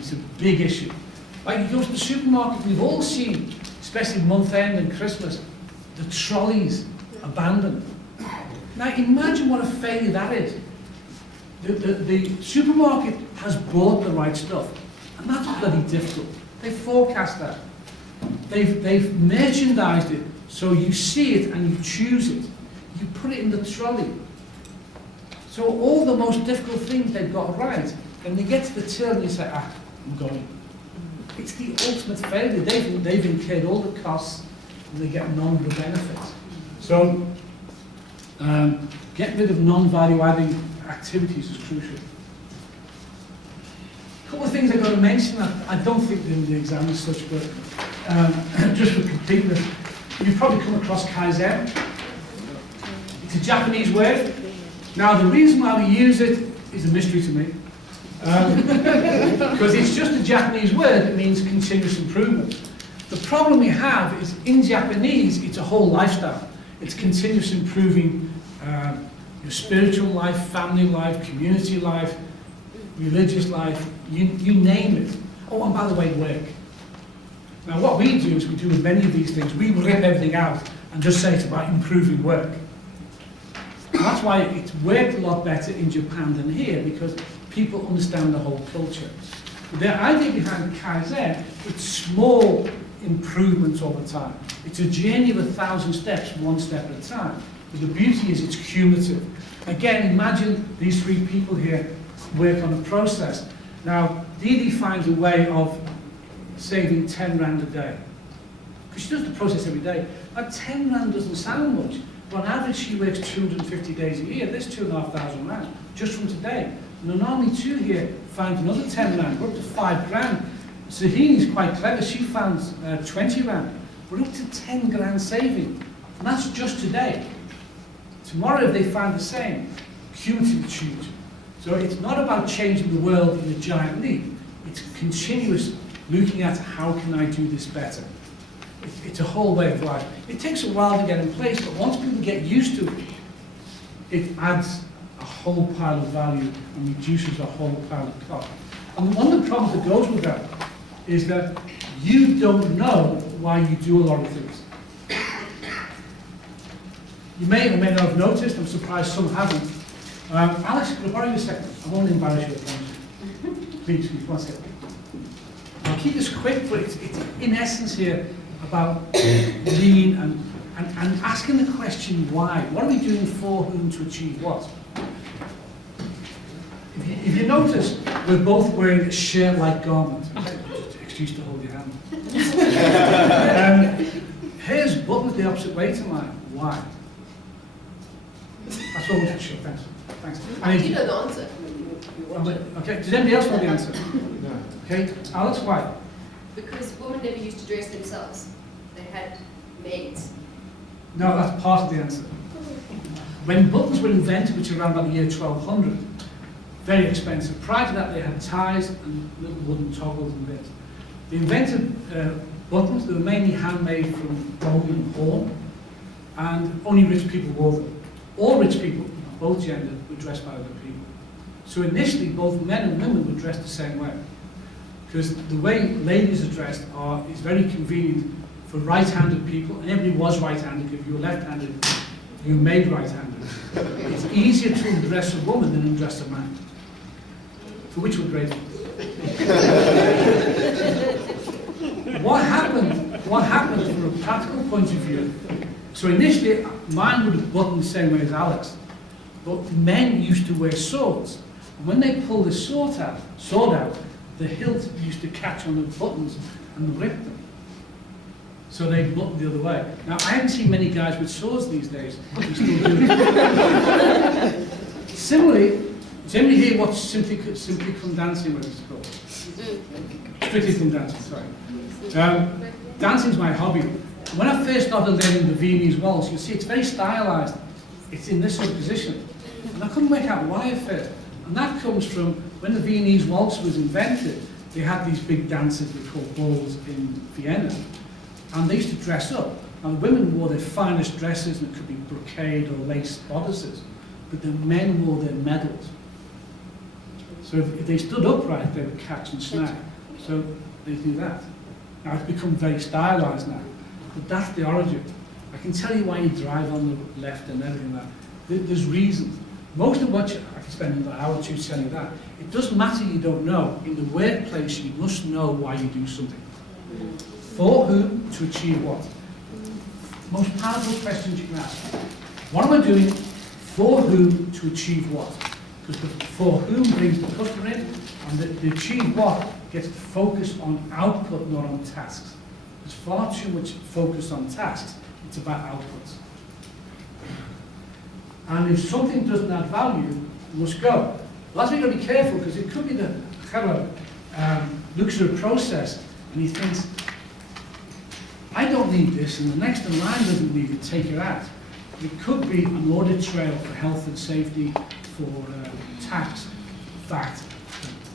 it's a big issue. Like, you go to the supermarket, we've all seen, especially month end and Christmas, the trolleys abandoned. Now imagine what a failure that is. The supermarket has bought the right stuff, and that's bloody difficult. They forecast that. They've merchandised it so you see it and you choose it. You put it in the trolley. So all the most difficult things they've got right, and they get to the till and you say, I'm going. It's the ultimate failure. They've incurred all the costs and they get none of the benefits. So getting rid of non-value adding activities is crucial. A couple of things I've got to mention that I don't think they're in the exam as such, but just for completeness, you've probably come across Kaizen. It's a Japanese word. Now the reason why we use it is a mystery to me. Because it's just a Japanese word that means continuous improvement. The problem we have is in Japanese, it's a whole lifestyle. It's continuous improving your spiritual life, family life, community life, religious life, you name it. Oh, and by the way, work. Now what we do is we do with many of these things, we rip everything out and just say it's about improving work. And that's why it's worked a lot better in Japan than here, because people understand the whole culture. The idea behind Kaizen, it's small improvements all the time. It's a journey of 1,000 steps, one step at a time. But the beauty is it's cumulative. Again, imagine these three people here work on a process. Now, Dee finds a way of saving 10 rand a day. Because she does the process every day. Now, 10 rand doesn't sound much, but on average she works 250 days a year. There's 2,500 rand just from today. And then only two here found another 10 rand. We're up to 5 grand. Sahini's quite clever. She found 20 rand. We're up to 10 grand saving. And that's just today. Tomorrow, if they find the same, cumulative change. So it's not about changing the world in a giant leap. It's continuous looking at how can I do this better. It's a whole way of life. It takes a while to get in place, but once people get used to it, it adds a whole pile of value and reduces a whole pile of cost. And one of the problems that goes with that is that you don't know why you do a lot of things. You may or may not have noticed, I'm surprised some haven't. Alex, could I borrow you a second? I won't embarrass you, I promise. Please, 1 second. I'll keep this quick, but it's in essence here about lean and asking the question why. What are we doing for whom to achieve what? If you notice, we're both wearing a shirt-like garment. Excuse to hold your hand. Here's buttons the opposite way to mine. Why? That's all we should show. Thanks. Thanks. I do know the answer. Okay. Does anybody else know the answer? No. Okay. Alex, why? Because women never used to dress themselves. They had maids. No, that's part of the answer. When buttons were invented, which is around about the year 1200, very expensive. Prior to that, they had ties and little wooden toggles and bits. They invented buttons. They were mainly handmade from bone and horn, and only rich people wore them. All rich people, both genders, were dressed by other people. So initially, both men and women were dressed the same way. Because the way ladies are dressed is very convenient for right-handed people, and everybody was right-handed. If you were left-handed, you were made right-handed. It's easier to undress a woman than undress a man, for which we're grateful. What happened from a practical point of view? So initially, mine would have buttoned the same way as Alex, but men used to wear swords. And when they pulled the sword out, the hilt used to catch on the buttons and rip them. So they buttoned the other way. Now, I haven't seen many guys with swords these days, but we still do it. Similarly, does anybody here watch Simply Come Dancing, what it's called? Strictly Come Dancing, sorry. Dancing's my hobby. When I first started learning the Viennese waltz, you see it's very stylized. It's in this sort of position. And I couldn't work out why at first. And that comes from when the Viennese waltz was invented, they had these big dances we call balls in Vienna. And they used to dress up. And the women wore their finest dresses, and it could be brocade or lace bodices. But the men wore their medals. So if they stood upright, they would catch and snag. So they do that. Now it's become very stylized now, but that's the origin. I can tell you why you drive on the left and everything like that. There's reasons. Most of what I can spend an hour or two telling you that. It doesn't matter you don't know. In the workplace, you must know why you do something. For whom, to achieve what? Most powerful questions you can ask. What am I doing? For whom, to achieve what? Because the for whom brings the customer in, and the achieve what gets the focus on output, not on tasks. There's far too much focus on tasks. It's about outputs. And if something doesn't add value, it must go. Well, that's why you've got to be careful, because it could be the fellow looks at a process and he thinks, I don't need this, and the next in line doesn't need it, take it out. It could be an audit trail for health and safety, for tax, fact.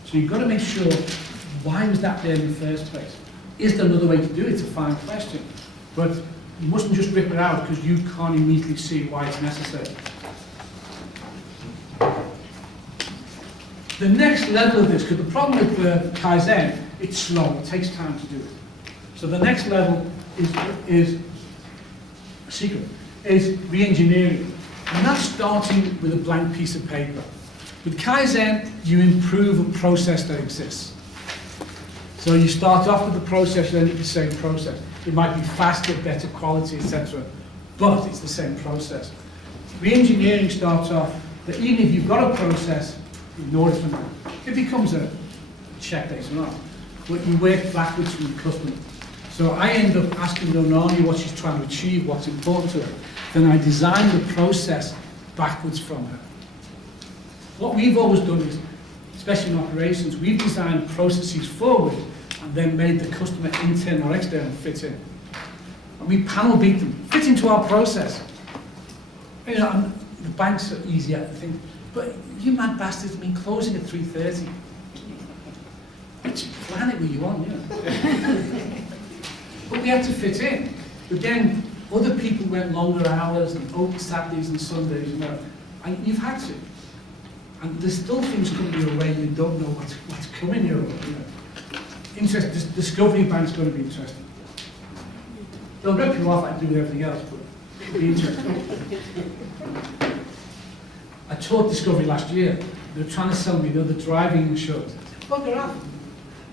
So you've got to make sure, why was that there in the first place? Is there another way to do it? It's a fine question. But you mustn't just rip it out because you can't immediately see why it's necessary. The next level of this, because the problem with Kaizen, it's slow, it takes time to do it. So the next level is a secret, is re-engineering. And that's starting with a blank piece of paper. With Kaizen, you improve a process that exists. So you start off with the process, you end up with the same process. It might be faster, better quality, etc. But it's the same process. Re-engineering starts off that even if you've got a process, ignore it for now. It becomes a check based on that. But you work backwards from the customer. So I end up asking Nonani what she's trying to achieve, what's important to her. Then I design the process backwards from her. What we've always done is, especially in operations, we've designed processes forward and then made the customer internal or external fit in. And we panel beat them, fit into our process. You know, and the banks are easier to think, but you mad bastards have been closing at 3:30. Which planet were you on, you know? But we had to fit in. But then other people went longer hours and open Saturdays and Sundays, you know, and you've had to. And there's still things coming your way you don't know what's coming your way, you know. Discovery Bank's going to be interesting. They'll rip you off like they do with everything else, but it'll be interesting. I taught Discovery last year. They were trying to sell me the driving insurance. I said, bugger off.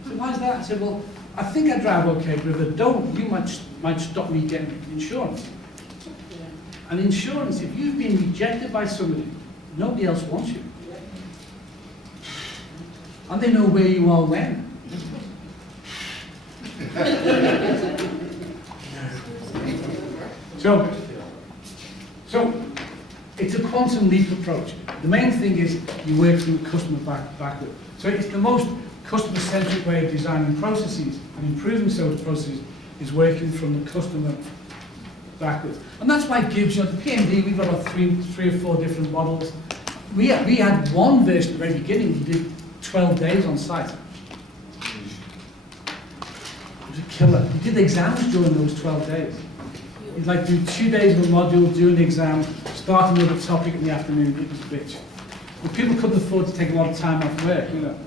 I said, why is that? I said, well, I think I drive okay, but if I don't, you might stop me getting insurance. And insurance, if you've been rejected by somebody, nobody else wants you. And they know where you are when. So it's a quantum leap approach. The main thing is you work from the customer backward. So it's the most customer-centric way of designing processes and improving those processes is working from the customer backwards. And that's why GIBS, you know, the PMD, we've got about three or four different models. We had one version at the very beginning, we did 12 days on site. It was a killer. We did exams during those 12 days. You'd like do 2 days of a module, do an exam, start another topic in the afternoon, it was a bitch. But people couldn't afford to take a lot of time off work, you know.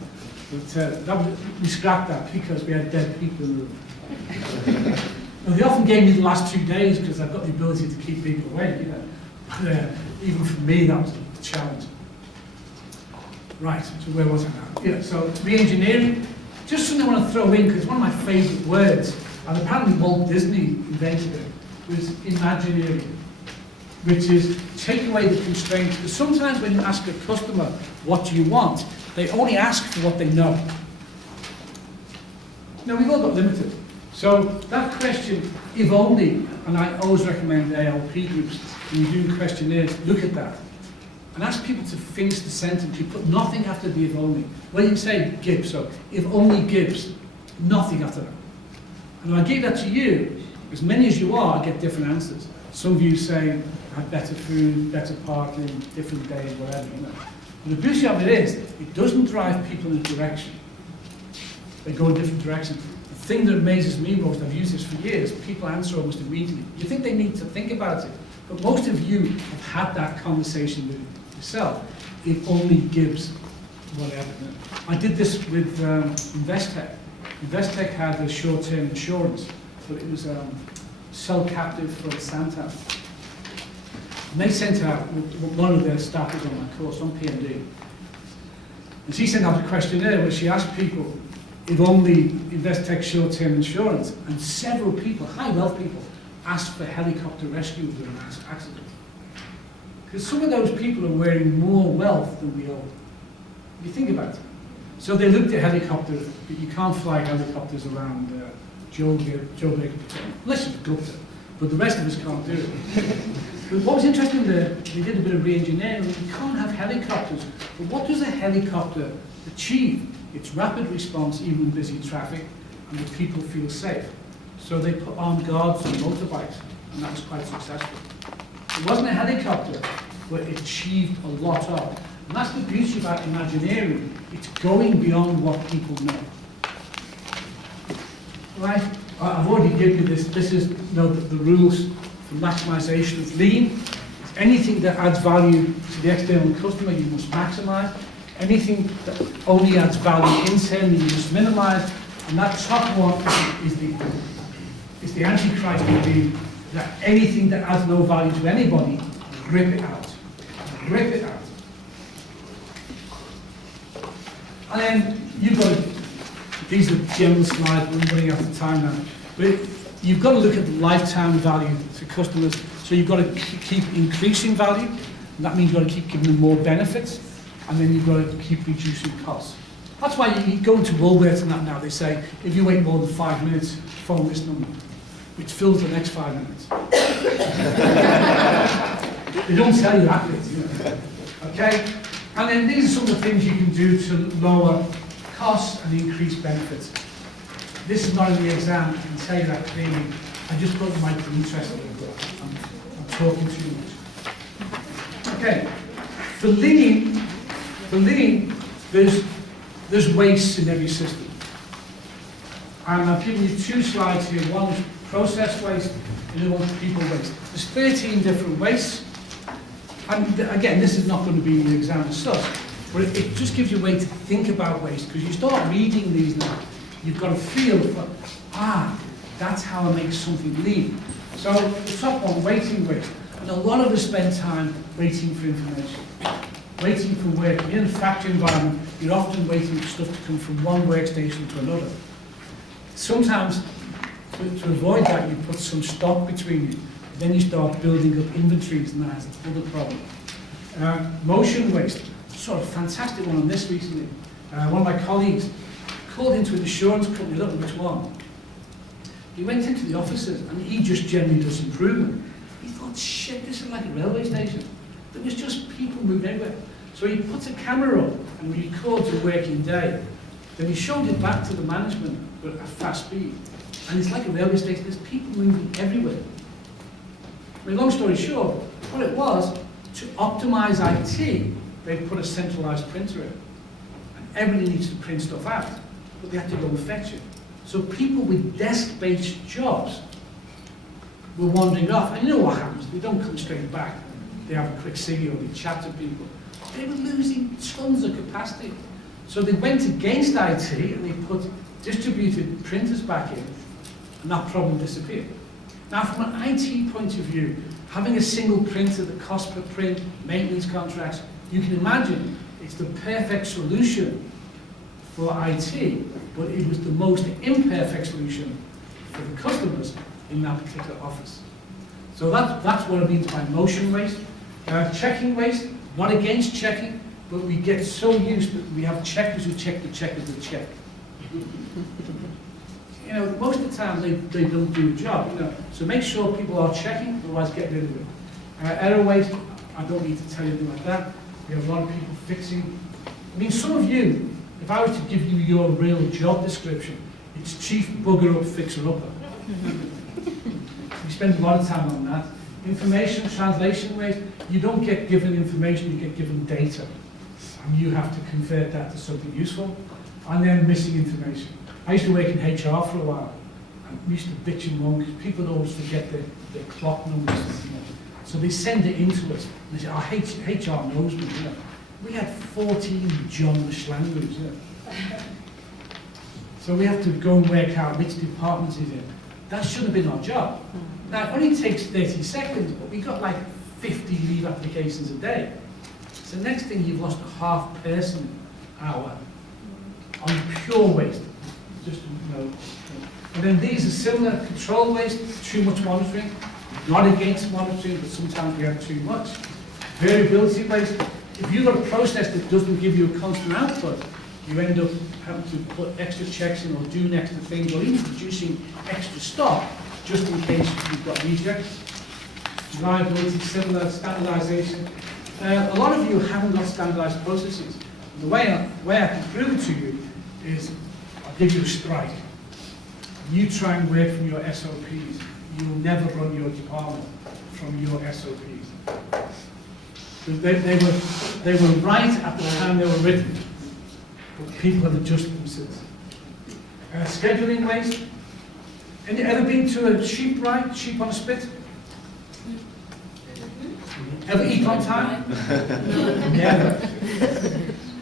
But we scrapped that because we had dead people in the room. Well, they often gave me the last 2 days because I've got the ability to keep people awake, you know. But even for me, that was a challenge. Right, so where was I now? Yeah, so re-engineering, just something I want to throw in because it's one of my favourite words, and apparently Walt Disney invented it, was imagineering, which is take away the constraints. Because sometimes when you ask a customer, what do you want, they only ask for what they know. Now, we've all got limited. So that question, if only, and I always recommend ALP groups, when you're doing questionnaires, look at that. And ask people to finish the sentence. You put nothing after the if only. Well, you can say GIBS, so if only GIBS, nothing after that. And if I give that to you, as many as you are, get different answers. Some of you say, have better food, better parking, different days, whatever, you know. And the beauty of it is, it doesn't drive people in a direction. They go in different directions. The thing that amazes me most, I've used this for years, people answer almost immediately. You think they need to think about it, but most of you have had that conversation with yourself. If only GIBS, whatever. I did this with Investec. Investec had a short-term insurance, but it was sell captive for Santa. And they sent out, one of their staff was on my course, on P&D. And she sent out a questionnaire where she asked people if only Investec short-term insurance, and several people, high wealth people, asked for helicopter rescue during an accident. Because some of those people are wearing more wealth than we owe. You think about it. So they looked at helicopters, but you can't fly helicopters around Joe Baker, unless you've got it. But the rest of us can't do it. But what was interesting there, they did a bit of re-engineering. You can't have helicopters. But what does a helicopter achieve? It's rapid response, even in busy traffic, and the people feel safe. So they put armed guards on motorbikes, and that was quite successful. It wasn't a helicopter, but it achieved a lot of. And that's the beauty about Imagineering. It's going beyond what people know. Right? I've already given you this. This is the rules for maximisation of lean. Anything that adds value to the external customer, you must maximise. Anything that only adds value internally, you must minimise. And that top one is the antichrist of lean. That anything that adds no value to anybody, rip it out. Rip it out. And then you've got to, these are general slides, we're running out of time now, but you've got to look at the lifetime value to customers. So you've got to keep increasing value, and that means you've got to keep giving them more benefits, and then you've got to keep reducing costs. That's why you go into Woolworths and that now, they say, if you wait more than 5 minutes, phone this number, which fills the next 5 minutes. They don't tell you that bit, okay? And then these are some of the things you can do to lower costs and increase benefits. This is not in the exam, I can tell you that clearly. I just thought you might be interested in that. I'm talking too much. Okay, for lean, there's waste in every system. And I've given you 2 slides here. One is process waste, and the other one is people waste. There's 13 different wastes. And again, this is not going to be in the exam as such, but it just gives you a way to think about waste, because you start reading these now, you've got a feel for, that's how I make something lean. So the top one, waiting waste. And a lot of us spend time waiting for information, waiting for work. In a factory environment, you're often waiting for stuff to come from one workstation to another. Sometimes, to avoid that, you put some stock between you. Then you start building up inventories, and that's another problem. Motion waste. Sort of fantastic one on this recently. One of my colleagues called into an insurance company, I don't know which one. He went into the offices, and he just generally does improvement. He thought, shit, this is like a railway station. There was just people moving everywhere. So he puts a camera up and records a working day. Then he showed it back to the management at a fast speed. And it's like a railway station, there's people moving everywhere. I mean, long story short, what it was, to optimize IT, they put a centralized printer in. And everybody needs to print stuff out, but they have to go and fetch it. So people with desk-based jobs were wandering off. And you know what happens? They don't come straight back. They have a quick ciggy or they chat to people. They were losing tons of capacity. So they went against IT and they put distributed printers back in, and that problem disappeared. Now, from an IT point of view, having a single printer, the cost per print, maintenance contracts, you can imagine it's the perfect solution for IT, but it was the most imperfect solution for the customers in that particular office. So that's what it means by motion waste. Checking waste, not against checking, but we get so used that we have checkers who check the checkers that check. You know, most of the time they don't do a job, you know. So make sure people are checking, otherwise get rid of it. Error waste, I don't need to tell you anything like that. We have a lot of people fixing. I mean, some of you, if I was to give you your real job description, it's chief bugger up, fixer upper. We spend a lot of time on that. Information, translation waste, you don't get given information, you get given data. And you have to convert that to something useful. And then missing information. I used to work in HR for a while, and we used to bitch and moan because people always forget their clock numbers. You know. So they send it into us, and they say, HR knows me. You know. We had 14 John Schlanglers, So we have to go and work out which department is in. That should have been our job. Now, it only takes 30 seconds, but we got like 50 leave applications a day. So next thing, you've lost a half person hour on pure waste. Just, And then these are similar: control waste, too much monitoring. Not against monitoring, but sometimes we have too much. Variability waste. If you've got a process that doesn't give you a constant output, you end up having to put extra checks in or doing extra things or even producing extra stock just in case you've got rejects. Reliability, similar, standardization. A lot of you haven't got standardized processes. The way I can prove it to you is I'll give you a strike. You try and work from your SOPs. You'll never run your department from your SOPs. They were right at the time they were written, but people have adjusted them since. Scheduling waste. Have you ever been to a sheep ride, sheep on a spit? Ever eat on time? Never.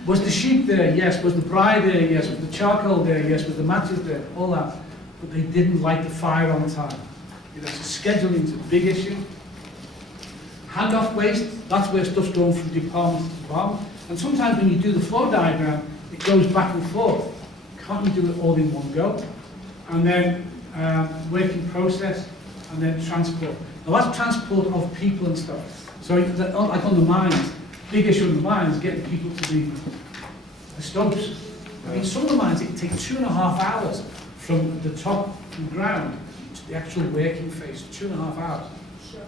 Was the sheep there? Yes. Was the bride there? Yes. Was the charcoal there? Yes. Was the matches there? All that. But they didn't light the fire on time. So scheduling is a big issue. Handoff waste, that's where stuff's going from department to department. And sometimes when you do the flow diagram, it goes back and forth. Can't you do it all in one go? And then working process, and then transport. Now that's transport of people and stuff. So like on the mines, big issue on the mines is getting people to the stopes. I mean, some of the mines, it takes 2.5 hours from the top of the ground to the actual working phase, 2.5 hours. Sure.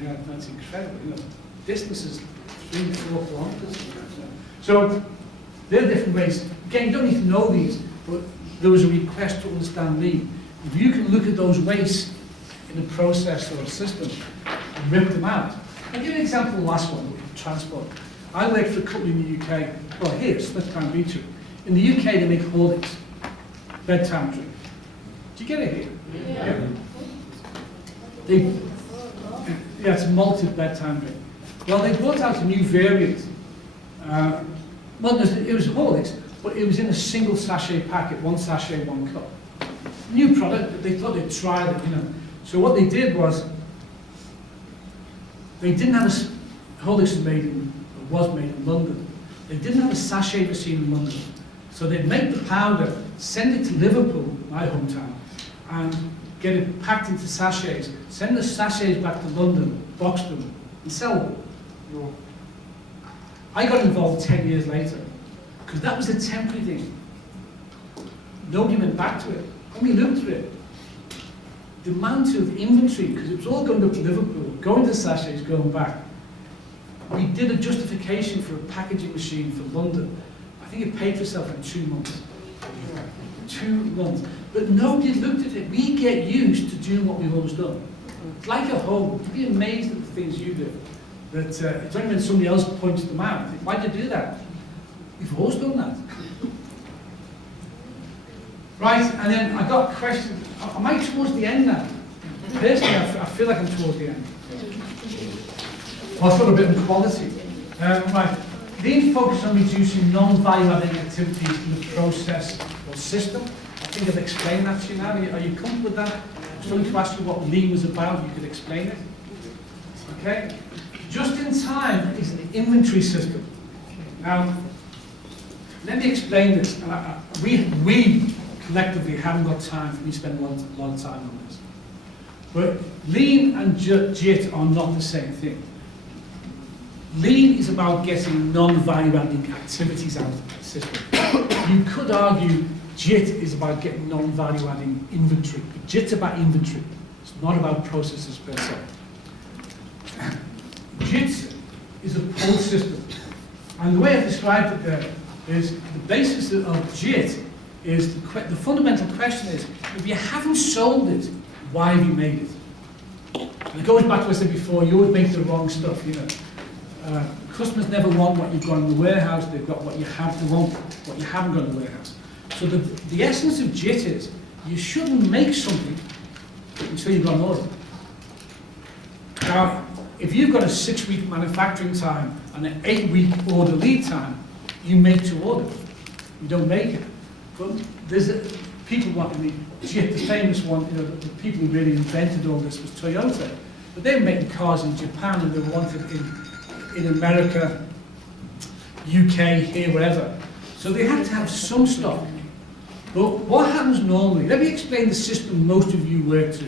Yeah, that's incredible. Distances 3-4 kilometers. So there are different ways. Again, you don't need to know these, but there was a request to understand lean. If you can look at those wastes in a process or a system and rip them out. I'll give you an example of the last one, transport. I worked for a company in the UK, well here, Smithtown Beecher. In the UK they make Horlicks, bedtime drink. Do you get it here? Yeah. Yeah, it's a malted bedtime drink. Well, they brought out a new variant. Well, it was Horlicks, but it was in a single sachet packet, 1 sachet, 1 cup. New product, but they thought they'd try it, So what they did was, they didn't have Horlicks was made in London. They didn't have a sachet machine in London. So they'd make the powder, send it to Liverpool, my hometown, and get it packed into sachets, send the sachets back to London, box them, and sell them. I got involved 10 years later, because that was a temporary thing. Nobody went back to it. When we looked at it, the amount of inventory, because it was all going up to Liverpool, going to sachets, going back. We did a justification for a packaging machine for London. I think it paid for itself in 2 months. 2 months. But nobody looked at it. We get used to doing what we've always done. It's like a home. You'd be amazed at the things you do. That it's only when somebody else points them out. Why'd you do that? We've always done that. Right, and then I got a question. Am I towards the end now? Personally, I feel like I'm towards the end. Well, I've got a bit of quality. Right, lean focus on reducing non-value-adding activities in the process or system. I think I've explained that to you now. Are you comfortable with that? I was going to ask you what lean was about. You could explain it. Okay. Just in time is an inventory system. Now, let me explain this. We collectively haven't got time for me to spend a lot of time on this. But lean and JIT are not the same thing. Lean is about getting non-value-adding activities out of the system. You could argue JIT is about getting non-value-adding inventory. But JIT's about inventory. It's not about processes per se. JIT is a pull system. And the way I've described it there is the basis of JIT is the fundamental question is, if you haven't sold it, why have you made it? And it goes back to what I said before, you always make the wrong stuff, Customers never want what you've got in the warehouse, they've got what you have, they want what you haven't got in the warehouse. So the essence of JIT is, you shouldn't make something until you've got an order. Now, if you've got a 6-week manufacturing time and an 8-week order lead time, you make to order. You don't make it. But people want to be, the famous one, you know, the people who really invented all this was Toyota. But they were making cars in Japan and they were wanted in America, UK, here, wherever. So they had to have some stock. But what happens normally, let me explain the system most of you work to.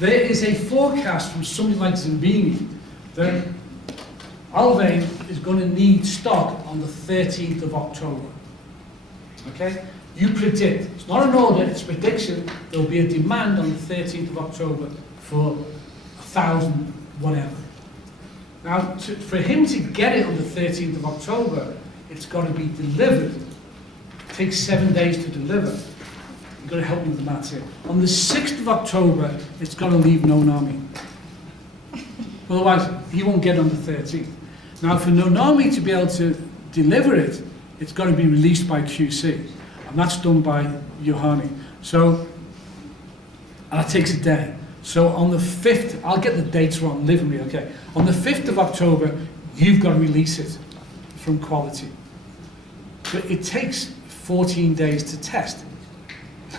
There is a forecast from something like Zimbini that Alvane is going to need stock on the 13th of October. Okay? You predict, it's not an order, it's a prediction, there will be a demand on the 13th of October for 1,000 whatever. Now, for him to get it on the 13th of October, it's got to be delivered. It takes 7 days to deliver. You've got to help me with the maths here. On the 6th of October, it's got to leave Nonami. Otherwise, he won't get it on the 13th. Now, for Nonami to be able to deliver it, it's got to be released by QC. And that's done by Yohani. So, and that takes a day. So on the 5th, I'll get the dates wrong, live with me, okay. On the 5th of October, you've got to release it from quality. But it takes 14 days to test.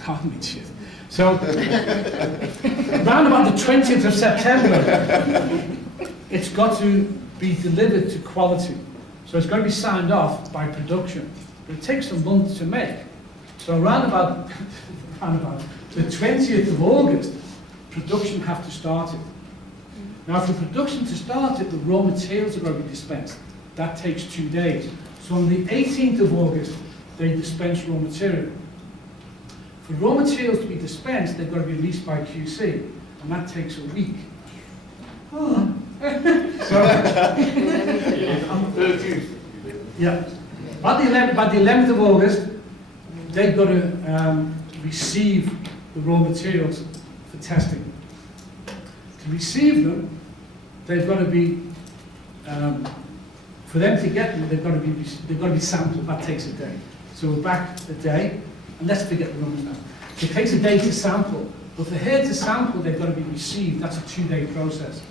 I mean, shit. So, around about the 20th of September, it's got to be delivered to quality. So it's got to be signed off by production. But it takes a month to make. So around about the 20th of August, production have to start it. Now for production to start it, the raw materials are going to be dispensed. That takes 2 days. So on the 18th of August, they dispense raw material. For raw materials to be dispensed, they've got to be released by QC, and that takes a week. Oh. So, yeah. By the 11th of August, they've got to receive the raw materials for testing. To receive them, they've got to be, for them to get them, they've got to be sampled. That takes a day. So we're back a day, and let's forget the numbers now. It takes a day to sample, but for here to sample, they've got to be received. That's a 2-day process.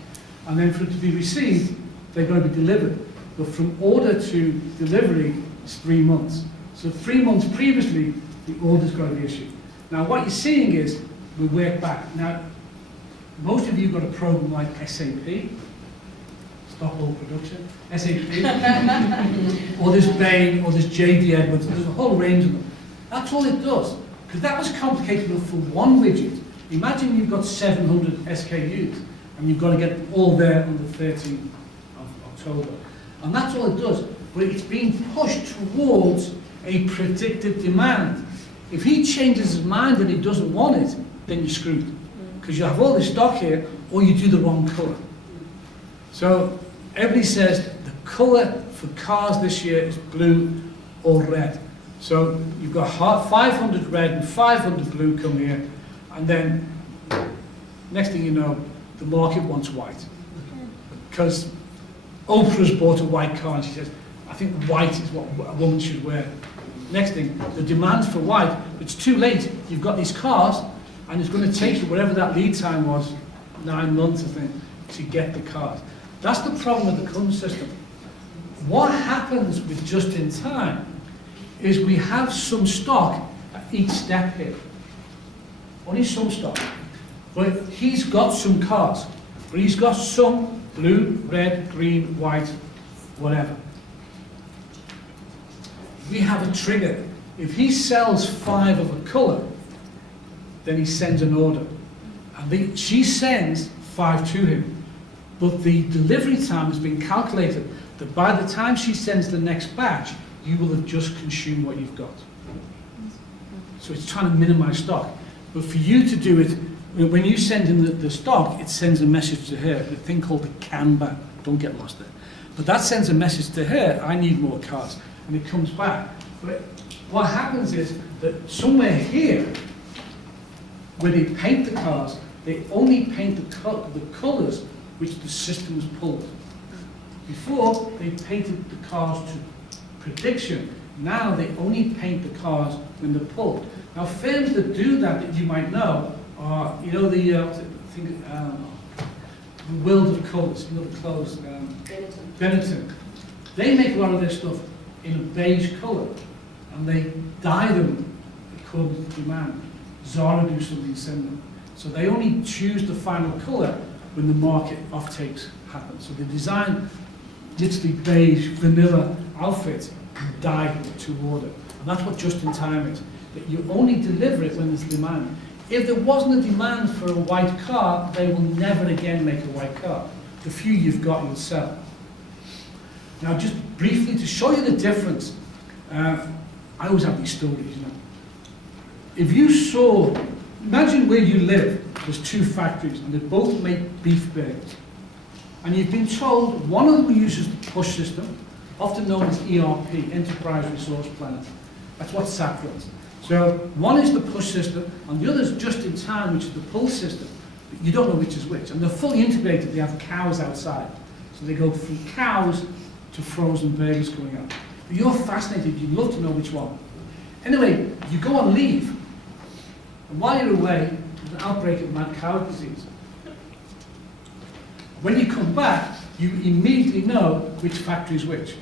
And then for it to be received, they've got to be delivered. But from order to delivery is 3 months. So 3 months previously, the order's got to be issued. Now what you're seeing is, we work back. Now, most of you got a program like SAP, Stockholm Production, SAP, or this Bain, or this JD Edwards, there's a whole range of them. That's all it does. Because that was complicated enough for one widget. Imagine you've got 700 SKUs, and you've got to get them all there on the 13th of October. And that's all it does. But it's being pushed towards a predicted demand. If he changes his mind and he doesn't want it, then you're screwed. Because you have all this stock here, or you do the wrong colour. So everybody says the colour for cars this year is blue or red. So you've got 500 red and 500 blue come here, and then next thing you know, the market wants white. Because Oprah's bought a white car and she says, I think white is what a woman should wear. Next thing, the demand for white, it's too late. You've got these cars, and it's going to take you whatever that lead time was, 9 months, I think, to get the cars. That's the problem with the current system. What happens with just-in-time is we have some stock at each step here. Only some stock. But he's got some cars. But he's got some blue, red, green, white, whatever. We have a trigger. If he sells 5 of a colour, then he sends an order. And she sends 5 to him. But the delivery time has been calculated that by the time she sends the next batch, you will have just consumed what you've got. So it's trying to minimize stock. But for you to do it, when you send in the stock, it sends a message to her, a thing called the Kanban. Don't get lost there. But that sends a message to her, I need more cars. And it comes back. But what happens is that somewhere here, where they paint the cars, they only paint the colours which the system has pulled. Before, they painted the cars to prediction. Now they only paint the cars when they're pulled. Now firms that do that you might know are, you know, the World of Colours, you know the clothes, Benetton. They make a lot of their stuff in a beige colour, and they dye them according to demand. Zara do something similar. So they only choose the final colour when the market offtakes happen. So they design literally beige, vanilla outfits and dye to order. And that's what just-in-time is. That you only deliver it when there's demand. If there wasn't a demand for a white car, they will never again make a white car. The few you've got, you'll sell. Now, just briefly to show you the difference, I always have these stories, you know. If you saw, imagine where you live, there's two factories, and they both make beef burgers. And you've been told one of them uses the push system, often known as ERP, Enterprise Resource Planning. That's what SAP runs. So one is the push system, and the other is just in time, which is the pull system. But you don't know which is which. And they're fully integrated. They have cows outside. So they go from cows to frozen burgers going out. But you're fascinated. You'd love to know which one. Anyway, you go on leave. And while you're away, there's an outbreak of mad cow disease. When you come back, you immediately know which factory is which.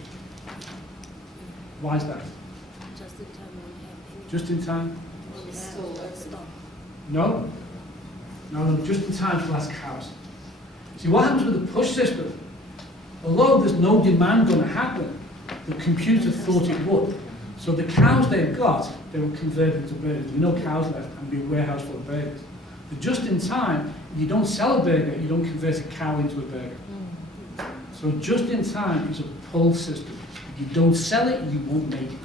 Why is that? Just in time? No. No, just in time for last cows. See, what happens with the push system? Although there's no demand going to happen, the computer thought it would. So the cows they've got, they will convert into burgers. There's no cows left and be a warehouse full of burgers. But just in time, if you don't sell a burger, you don't convert a cow into a burger. So just in time is a pull system. If you don't sell it, you won't make it.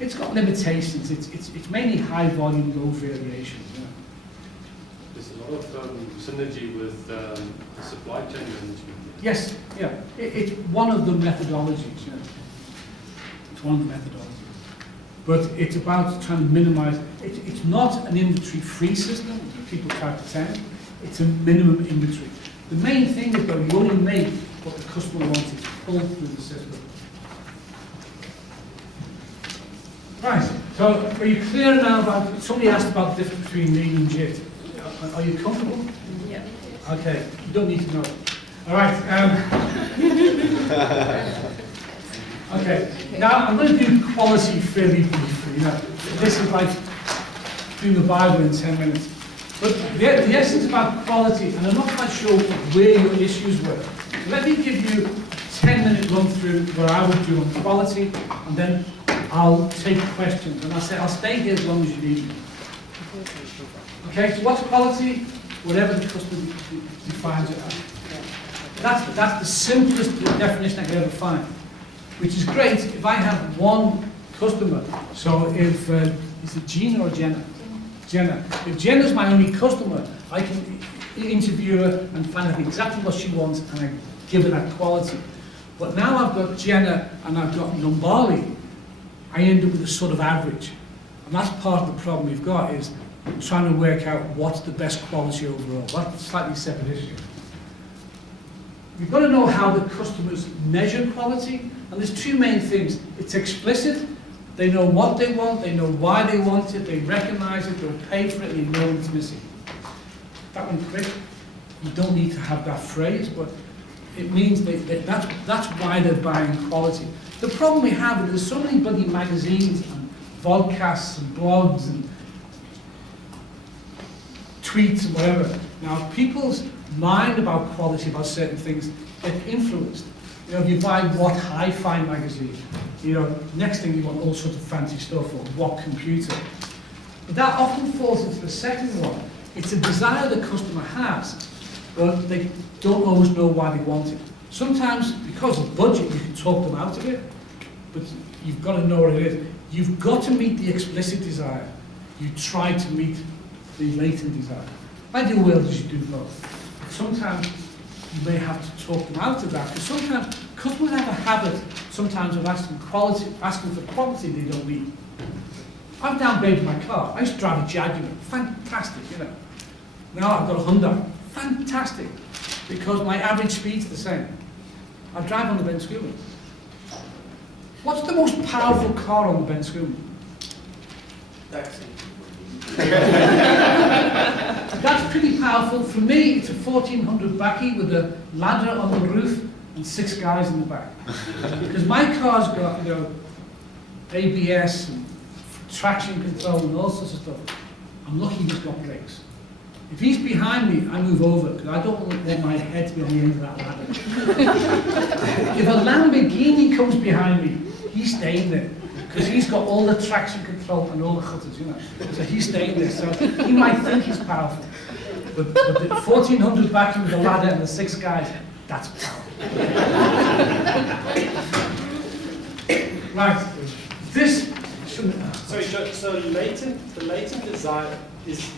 It's got limitations. It's mainly high volume, low variations. Yeah. There's a lot of synergy with supply chain management. Yes, yeah. It's one of the methodologies. Yeah. It's one of the methodologies. But it's about trying to minimize. It's not an inventory-free system, as people try to pretend. It's a minimum inventory. The main thing is, though, you only make what the customer wants. It's pulled through the system. Right, so are you clear now about, somebody asked about the difference between lean and JIT. Are you comfortable? Yeah. Okay, you don't need to know. All right. Okay, now I'm going to do quality fairly briefly. You know, this is like doing the Bible in 10 minutes. But the essence about quality, and I'm not quite sure where your issues were. So let me give you a 10-minute run through what I would do on quality, and then I'll take questions, and I'll stay here as long as you need me. Okay, so what's quality? Whatever the customer defines it as. That's the simplest definition I could ever find, which is great if I have one customer. So if, is it Gina or Jenna? Jenna. If Jenna's my only customer, I can interview her and find out exactly what she wants, and I give her that quality. But now I've got Jenna and I've got Numbali, I end up with a sort of average. And that's part of the problem we've got, is trying to work out what's the best quality overall. That's a slightly separate issue. You've got to know how the customers measure quality, and there's two main things. It's explicit. They know what they want, they know why they want it, they recognize it, they'll pay for it, and they know it's missing. That one quick. You don't need to have that phrase, but it means that's why they're buying quality. The problem we have is there's so many bloody magazines and podcasts and blogs and tweets and whatever. Now, people's mind about quality, about certain things, get influenced. You know, if you buy What Hi-Fi magazine, you know, next thing you want all sorts of fancy stuff, or What Computer. But that often falls into the second one. It's a desire the customer has, but they don't always know why they want it. Sometimes, because of budget, you can talk them out of it, but you've got to know what it is. You've got to meet the explicit desire. You try to meet the latent desire. Ideal world is you do both. But sometimes you may have to talk them out of that, because sometimes customers have a habit sometimes of asking for quality they don't need. I've downgraded my car. I used to drive a Jaguar. Fantastic, you know. Now I've got a Hyundai. Fantastic. Because my average speed's the same. I drive on the Ben Schoolman. What's the most powerful car on the Ben Schoolman? Taxi. that's pretty powerful. For me, it's a 1400 bakkie with a ladder on the roof and 6 guys in the back. Because my car's got, you know, ABS and traction control and all sorts of stuff. I'm lucky he's got brakes. If he's behind me, I move over because I don't want my head to be on the end of that ladder. If a Lamborghini comes behind me, he's staying there because he's got all the traction control and all the gutters, you know. So he's staying there. So he might think he's powerful, but the 1400 backing with the ladder and the 6 guys, that's powerful. Right. This shouldn't. Sorry, so the latent desire is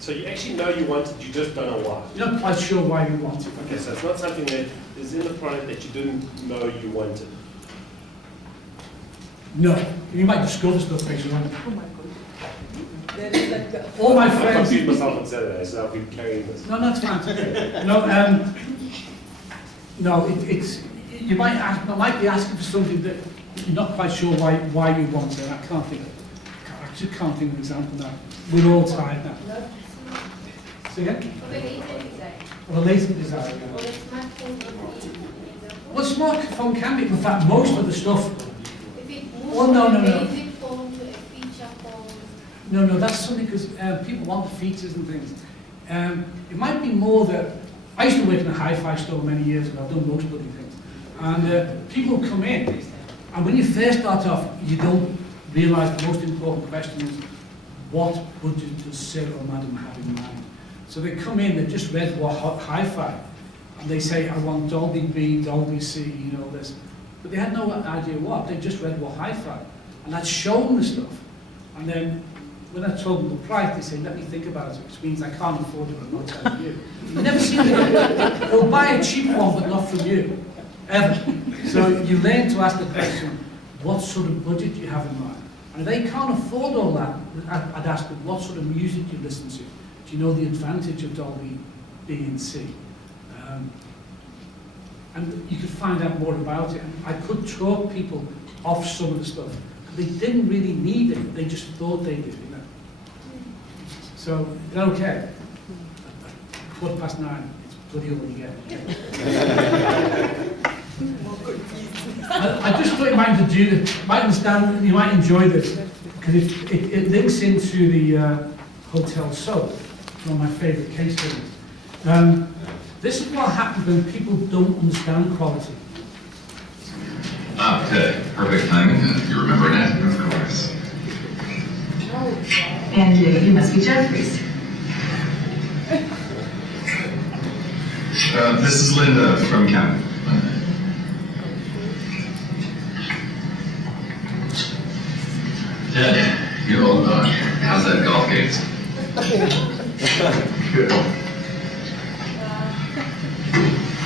so you actually know you want it, you just don't know why. You're not quite sure why you want it. Okay, so it's not something that is in the product that you didn't know you wanted. No. You might discover stuff later on. Oh my God. All my I friends. confused myself on Saturday, so I'll be carrying this. No, that's fine. No, it's you might ask. I might be asking for something that you're not quite sure why you want it. I can't think. I just can't think of an example now. We're all tired now. So again, or a latent desire. Yeah. Well, smartphone can be. In fact, most of the stuff. Well, no. No, that's something because people want the features and things. It might be more that I used to work in a hi-fi store many years ago. I've done most bloody things, and people come in, and when you first start off, you don't realise the most important question is what budget does Sir or Madam have in mind. So they come in, they've just read what hi-fi, and they say, I want Dolby B, Dolby C, you know this, but they had no idea what. They just read what hi-fi, and I'd show them the stuff, and then. When I told them the price, they said, let me think about it, which means I can't afford it, I'm not telling you. You've never seen it. They'll buy a cheap one, but not from you, ever. So you learn to ask the question, what sort of budget do you have in mind? And if they can't afford all that, I'd ask them, what sort of music do you listen to? Do you know the advantage of Dolby B and C? And you could find out more about it. And I could talk people off some of the stuff. They didn't really need it, they just thought they did. So, okay. 9:15, it's bloody all you get. I just thought you might understand, you might enjoy this, because it links into the Hotel Soap, one of my favourite case studies. This is what happens when people don't understand quality. Okay, perfect timing. You remember that? Of course. And you must be Jeffries. This is Linda from Camp. Ted, you old dog. How's that golf game? Good.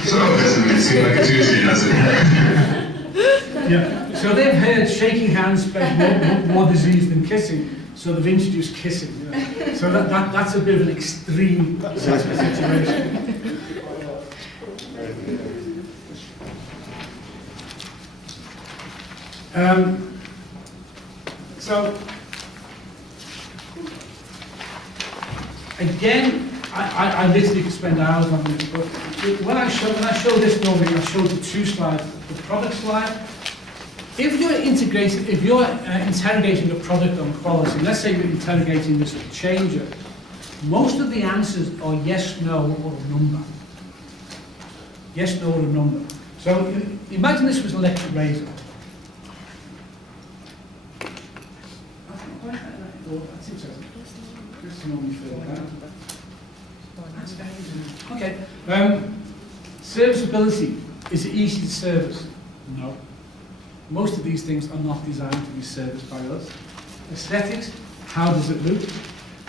So, doesn't seem like a Tuesday, does it? Yeah. So they've heard shaking hands spreads more disease than kissing, so they've introduced kissing. You know? So that's a bit of an extreme situation. So again, I literally could spend hours on this, but when I show this normally, I show the 2 slides, the product slide. If you're interrogating the product on quality, let's say you're interrogating this changer, most of the answers are yes, no, or a number. Yes, no, or a number. So imagine this was an electric razor. That's interesting. Just normally fill that. That's very interesting. Okay. Serviceability. Is it easy to service? No. Most of these things are not designed to be serviced by us. Aesthetics, how does it look?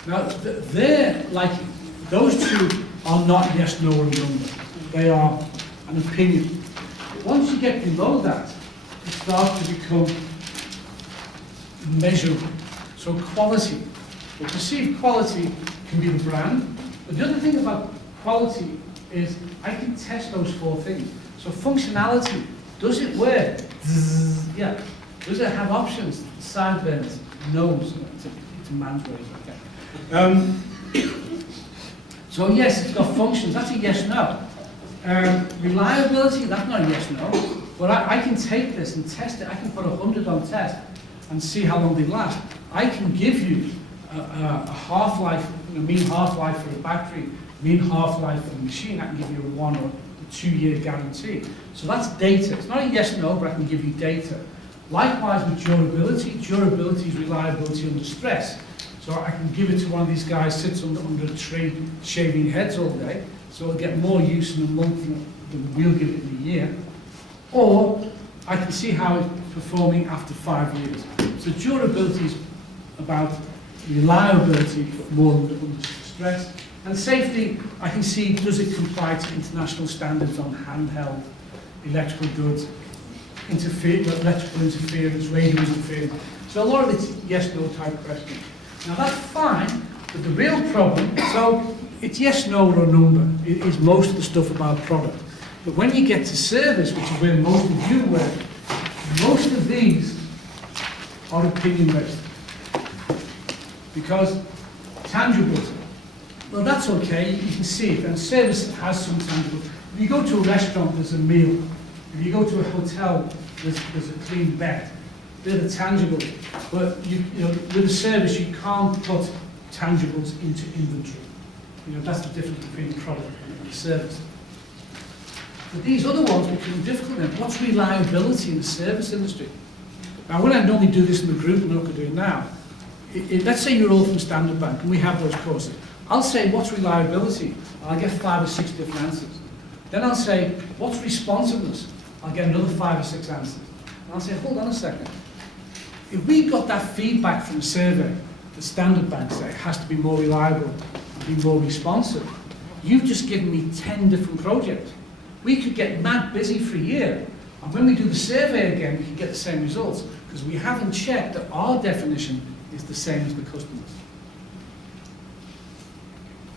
Now, they're like, those 2 are not yes, no, or number. They are an opinion. Once you get below that, it starts to become measurable. So quality. Well, perceived quality can be the brand, but the other thing about quality is I can test those 4 things. So functionality, does it work? Zzz, yeah. Does it have options? Sideburns? No. It's a man's razor. Okay. So yes, it's got functions, that's a yes-no. Reliability, that's not a yes-no. But I can take this and test it. I can put 100 on test and see how long they last. I can give you a half-life, a mean half-life for a battery, mean half-life for the machine. I can give you a 1 or 2 year guarantee. So that's data. It's not a yes-no, but I can give you data. Likewise with durability. Durability is reliability under stress. So I can give it to one of these guys sits under a tree shaving heads all day, so it'll get more use in a month than we'll give it in a year. Or I can see how it's performing after 5 years. So durability is about reliability more than under stress. And safety, I can see, does it comply to international standards on handheld electrical goods, electrical interference, radio interference. So a lot of it's yes-no type question. Now that's fine, but the real problem, so it's yes, no, or a number. It is most of the stuff about product. But when you get to service, which is where most of you work, most of these are opinion-based. Because tangibles, well that's okay, you can see it, and service has some tangibles. If you go to a restaurant, there's a meal. If you go to a hotel, there's a clean bed. They're the tangibles. But you know, with a service, you can't put tangibles into inventory. You know, that's the difference between the product and the service. But these other ones become difficult then. What's reliability in the service industry? Now, when I normally do this in the group, and I'm not going to do it now, let's say you're all from Standard Bank, and we have those courses. I'll say, what's reliability? I'll get 5 or 6 different answers. Then I'll say, what's responsiveness? I'll get another 5 or 6 answers. And I'll say, hold on a second. If we got that feedback from a survey, the Standard Bank say it has to be more reliable, be more responsive. You've just given me 10 different projects. We could get mad busy for a year, and when we do the survey again, we can get the same results, because we haven't checked that our definition is the same as the customer's.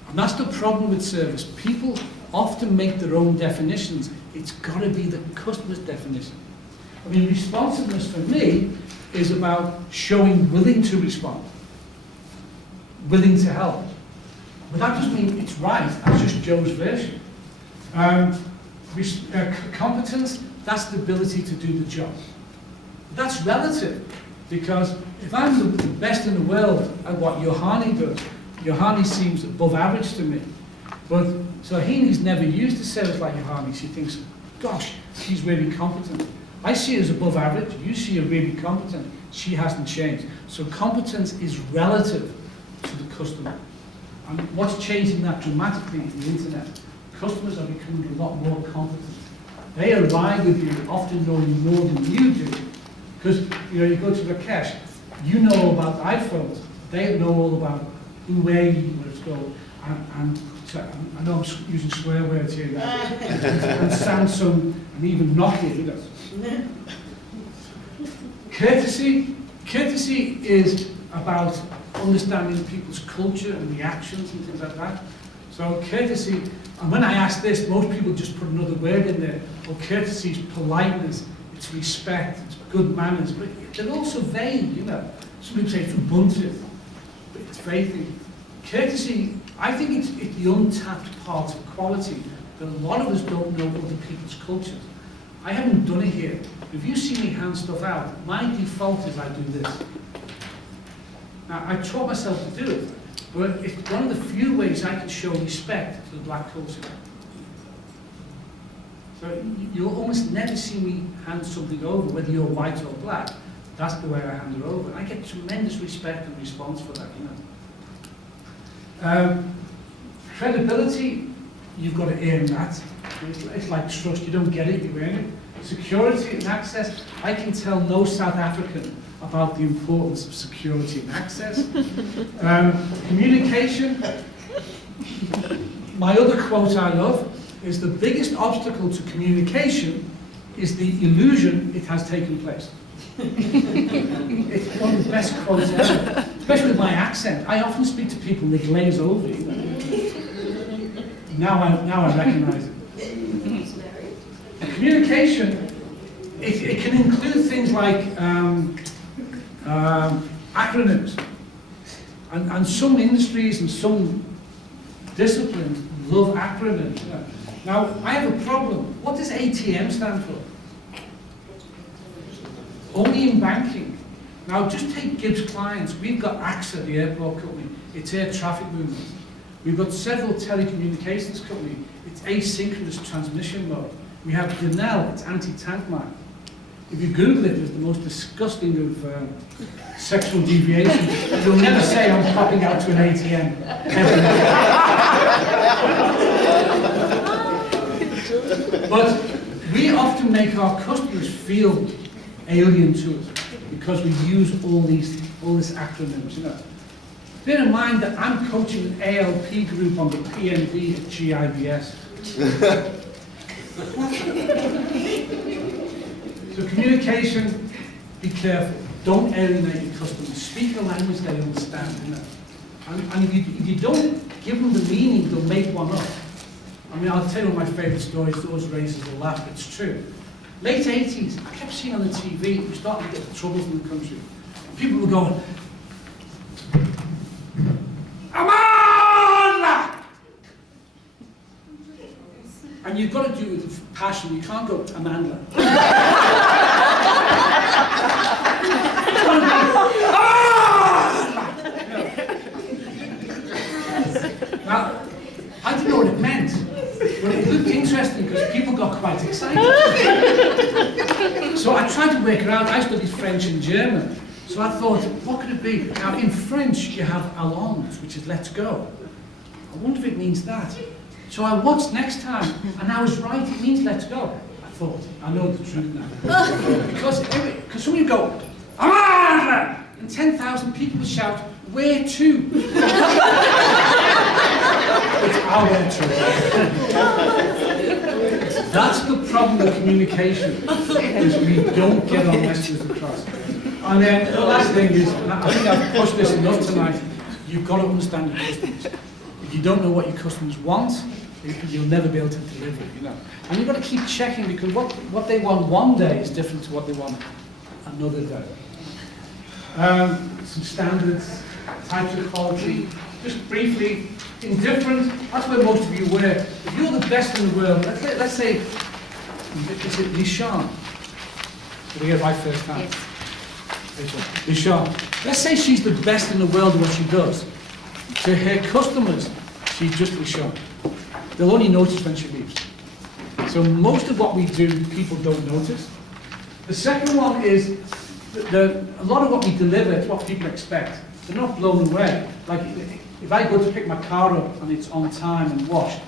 And that's the problem with service. People often make their own definitions. It's got to be the customer's definition. I mean, responsiveness for me is about showing willing to respond, willing to help. But that doesn't mean it's right, that's just Joe's version. Competence, that's the ability to do the job. That's relative, because if I'm the best in the world at what Yohani does, Yohani seems above average to me. But Sohini's never used a service like Yohani. She thinks, gosh, she's really competent. I see her as above average, you see her really competent. She hasn't changed. So competence is relative to the customer. And what's changing that dramatically is the internet. Customers are becoming a lot more competent. They arrive with you often knowing more than you do. Because you go to Rakesh, you know all about iPhones. They know all about Huawei, let's go, and so I know I'm using swear words here, and Samsung, and even Nokia. Courtesy is about understanding people's culture and reactions and things like that. So courtesy, and when I ask this, most people just put another word in there. Well, courtesy is politeness, it's respect, it's good manners, but they're also vague, Some people say it's Ubuntu, but it's vague. Courtesy, I think it's the untapped part of quality that a lot of us don't know other people's cultures. I haven't done it here. If you see me hand stuff out, my default is I do this. Now, I taught myself to do it, but it's one of the few ways I can show respect to the black culture. So you'll almost never see me hand something over, whether you're white or black. That's the way I hand it over. And I get tremendous respect and response for that, Credibility, you've got to earn that. It's like trust, you don't get it, you earn it. Security and access, I can tell no South African about the importance of security and access. Communication, my other quote I love is the biggest obstacle to communication is the illusion it has taken place. It's one of the best quotes ever, especially with my accent. I often speak to people and they glaze over. Now I recognize it. Communication, it can include things like acronyms. And some industries and some disciplines love acronyms. You know. Now, I have a problem. What does ATM stand for? Only in banking. Now, just take GIBS clients. We've got AXA, the airport company. It's air traffic movement. We've got several telecommunications companies. It's asynchronous transmission mode. We have Denel, it's anti-tank mine. If you Google it, it's the most disgusting of sexual deviations. You'll never say I'm popping out to an ATM. But we often make our customers feel alien to us because we use all this acronyms, you know. Bear in mind that I'm coaching an ALP group on the PMD at GIBS. So communication, be careful. Don't alienate your customers. Speak a language they understand, you know. And if you don't give them the meaning, they'll make one up. I mean, I'll tell you one of my favourite stories. Those raisers will laugh, but it's true. Late 80s, I kept seeing on the TV, we started to get the troubles in the country. People were going, Amanda! And you've got to do it with passion. You can't go, Amanda. It's got to be, Amanda! Now, I didn't know what it meant, but it looked interesting because people got quite excited. So I tried to work it out. I studied French and German. So I thought, what could it be? Now, in French, you have allons, which is let's go. I wonder if it means that. So I watched next time, and I was right, it means let's go. I thought, I know the truth now. Because somebody would go, Amanda! And 10,000 people would shout, where to? It's our where to. That's the problem with communication, is we don't get our messages across. And then the last thing is, and I think I've pushed this enough tonight, you've got to understand your customers. If you don't know what your customers want, you'll never be able to deliver, you know. And you've got to keep checking because what they want one day is different to what they want another day. Some standards, types of quality, just briefly, indifferent, that's where most of you work. If you're the best in the world, let's say, is it Lishan? Did I get it right first time? Yes. Lishan. Let's say she's the best in the world at what she does. To her customers, she's just Lishan. They'll only notice when she leaves. So most of what we do, people don't notice. The second one is, a lot of what we deliver is what people expect. They're not blown away. Like, if I go to pick my car up and it's on time and washed,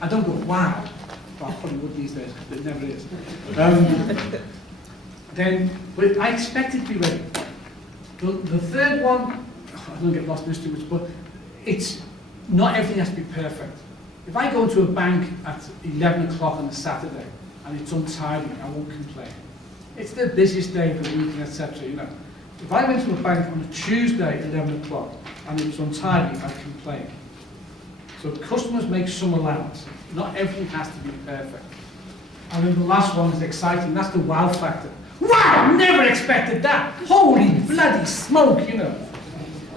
I don't go, wow. Well, I probably would these days, but it never is. But I expect it to be ready. The third one, I don't get lost in this too much, but it's not everything has to be perfect. If I go to a bank at 11 o'clock on a Saturday and it's untidy, I won't complain. It's the busiest day of the week, etc. You know. If I went to a bank on a Tuesday at 11 o'clock and it was untidy, I'd complain. So customers make some allowance. Not everything has to be perfect. And then the last one is exciting. That's the wow factor. Wow! Never expected that! Holy bloody smoke, you know.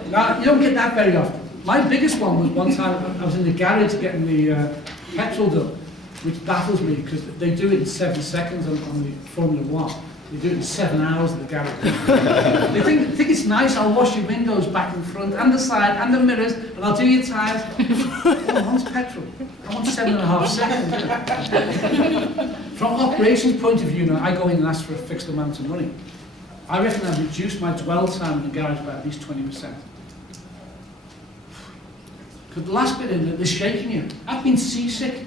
Now, you don't get that very often. My biggest one was one time I was in the garage getting the petrol done, which baffles me because they do it in 7 seconds on the Formula 1. They do it in 7 hours in the garage. They think it's nice, I'll wash your windows back and front and the side and the mirrors and I'll do your tyres. I want petrol. I want 7.5 seconds. From an operations point of view, now, I go in and ask for a fixed amount of money. I reckon I've reduced my dwell time in the garage by at least 20%. Because the last bit in it, they're shaking you. I've been seasick.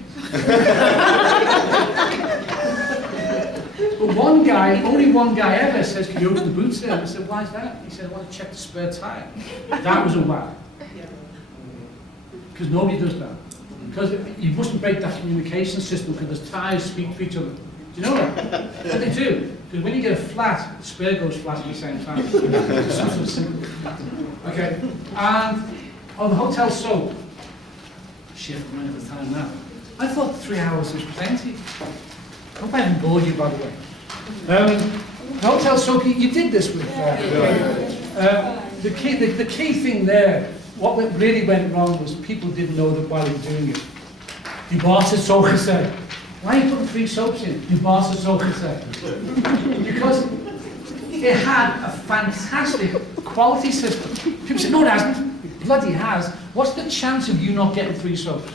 But one guy, only one guy ever says, can you open the boots there? And I said, why is that? He said, I want to check the spare tyre. That was a wow. Because nobody does that. Because you mustn't break that communication system because the tyres speak to each other. Do you know that? But they do. Because when you get a flat, the spare goes flat at the same time. It's so simple. Okay. And on the hotel soap, shit, I'm running out of time now. I thought 3 hours was plenty. I hope I haven't bored you, by the way. Hotel soap, you did this with. The key thing there what really went wrong was people didn't know that while they were doing it. Die boss is zo gezegd. Why are you putting 3 soaps in? Die boss is zo gezegd. Because it had a fantastic quality system. People say, no it hasn't. It bloody has. What's the chance of you not getting 3 soaps?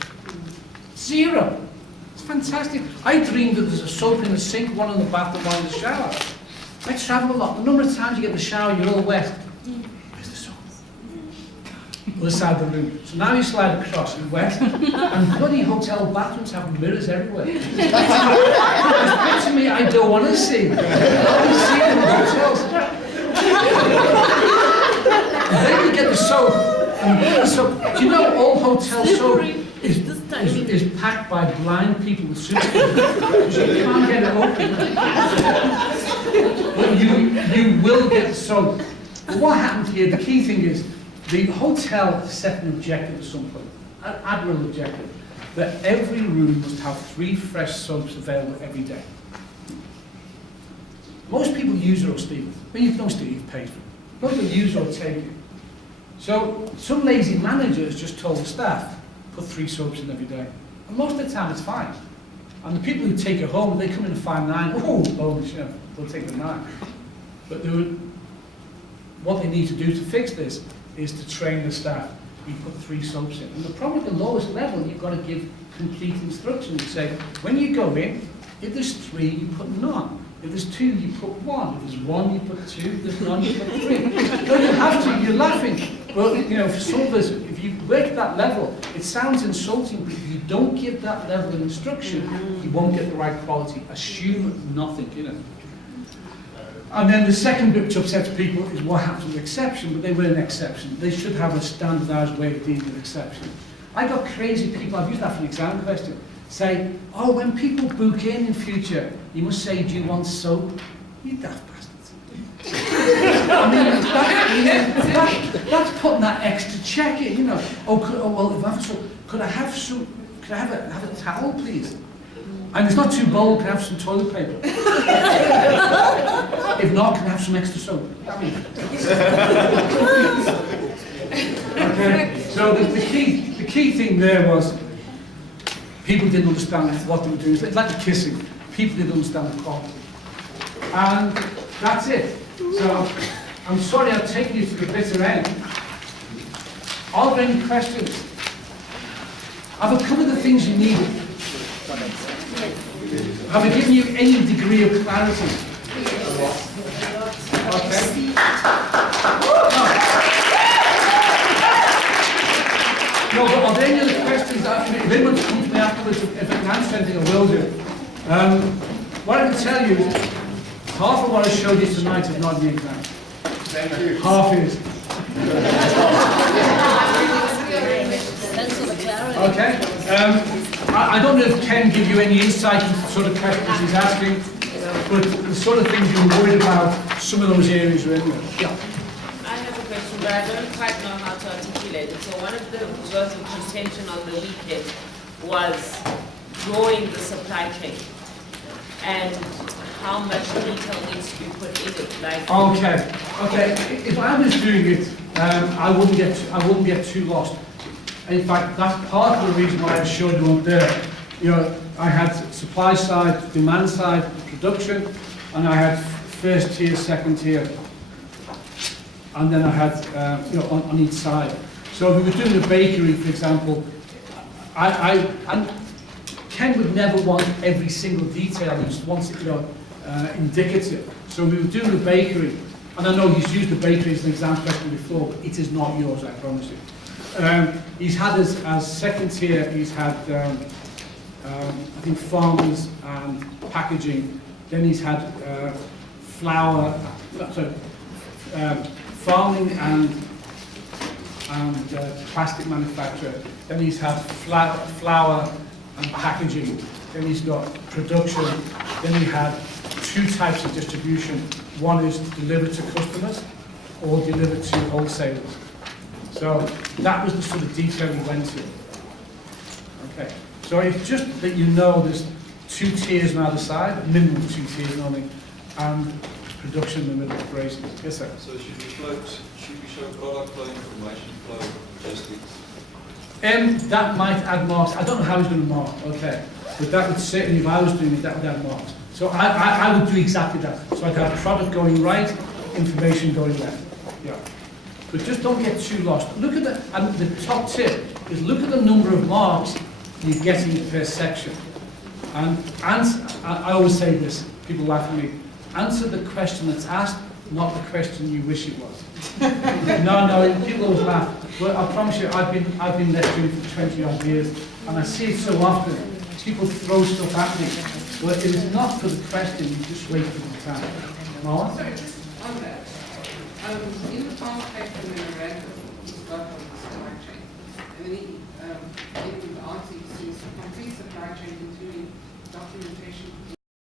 0. It's fantastic. I dreamed that there's a soap in the sink, one in the bath and one in the shower. I travel a lot. The number of times you get in the shower, you're all wet. Where's the soap? Other side of the room. So now you slide across and wet, and bloody hotel bathrooms have mirrors everywhere. It's bits of me I don't want to see. I only see them in hotels. And then you get the soap, and the soap. Do you know all hotel soap is packed by blind people with suitcases? So you can't get it open. But you will get the soap. But what happened here, the key thing is, the hotel set an objective at some point, an admirable objective, that every room must have 3 fresh soaps available every day. Most people use it or steal it. When you don't steal it, you pay for it. Most people use it or take it. So some lazy managers just told the staff, put 3 soaps in every day. And most of the time it's fine. And the people who take it home, they come in and find 9, oh, they'll take the 9. But what they need to do to fix this is to train the staff. You put 3 soaps in. And the problem at the lowest level, you've got to give complete instructions. You say, when you go in, if there's 3, you put none. If there's 2, you put 1. If there's 1, you put 2. If there's none, you put 3. No, you have to. You're laughing. Well, you know, for some of us, if you work that level, it sounds insulting, but if you don't give that level of instruction, you won't get the right quality. Assume nothing, you know. And then the second bit which upsets people is what happens with exception, but they were an exception. They should have a standardised way of dealing with exception. I got crazy people, I've used that for an exam question, say, oh, when people book in future, you must say, do you want soap? You daft bastards. I mean, that's putting that extra check in, you know. Oh, well, if I have soap, could I have a towel, please? And it's not too bold, can I have some toilet paper? If not, can I have some extra soap? Okay, so the key thing there was people didn't understand what they were doing. It's like the kissing. People didn't understand the quality. And that's it. So I'm sorry I've taken you to the bitter end. Are there any questions? Have I covered the things you needed? Have I given you any degree of clarity? Okay. No, but are there any other questions? If anyone comes to me afterwards, if I can answer anything, I will do. What I can tell you is, half of what I showed you tonight is not in the exam. Thank you. Half is. Okay. I don't know if Ken gave you any insight into the sort of questions he's asking, but the sort of things you were worried about, some of those areas are in there. Yeah. I have a question, but I don't quite know how to articulate it. So one of the words of contention on the weekend was drawing the supply chain and how much detail needs to be put in it. Like Okay. If I was doing it, I wouldn't get too lost. In fact, that's part of the reason why I showed you up there. You know, I had supply side, demand side, production, and I had first tier, second tier, and then I had you know, on each side. So if we were doing a bakery, for example, and Ken would never want every single detail. He just wants it, you know, indicative. So we were doing the bakery, and I know he's used the bakery as an exam question before, but it is not yours, I promise you. He's had as second tier, he's had, I think, farmers and packaging. Then he's had farming and plastic manufacturer. Then he's had flour and packaging. Then he's got production. Then he had 2 types of distribution. One is delivered to customers or delivered to wholesalers. So that was the sort of detail we went to. Okay, so it's just that you know there's 2 tiers on either side, minimum 2 tiers only, and production and the middle operations. Yes, sir. So should we show product flow, information flow, logistics? That might add marks. I don't know how he's going to mark, okay. But that would certainly, if I was doing it, that would add marks. So I would do exactly that. So I'd have product going right, information going left. Yeah. But just don't get too lost. Look at the top tip is look at the number of marks you're getting per section. And I always say this, people laugh at me, answer the question that's asked, not the question you wish it was. No, people always laugh. But I promise you, I've been lecturing for 20 odd years, and I see it so often. People throw stuff at me. Well, it is not for the question, you just wait for the time. Marwa? Sorry, just on that. In the past paper when I read the stuff on the supply chain, and then in the answer it says complete supply chain including documentation,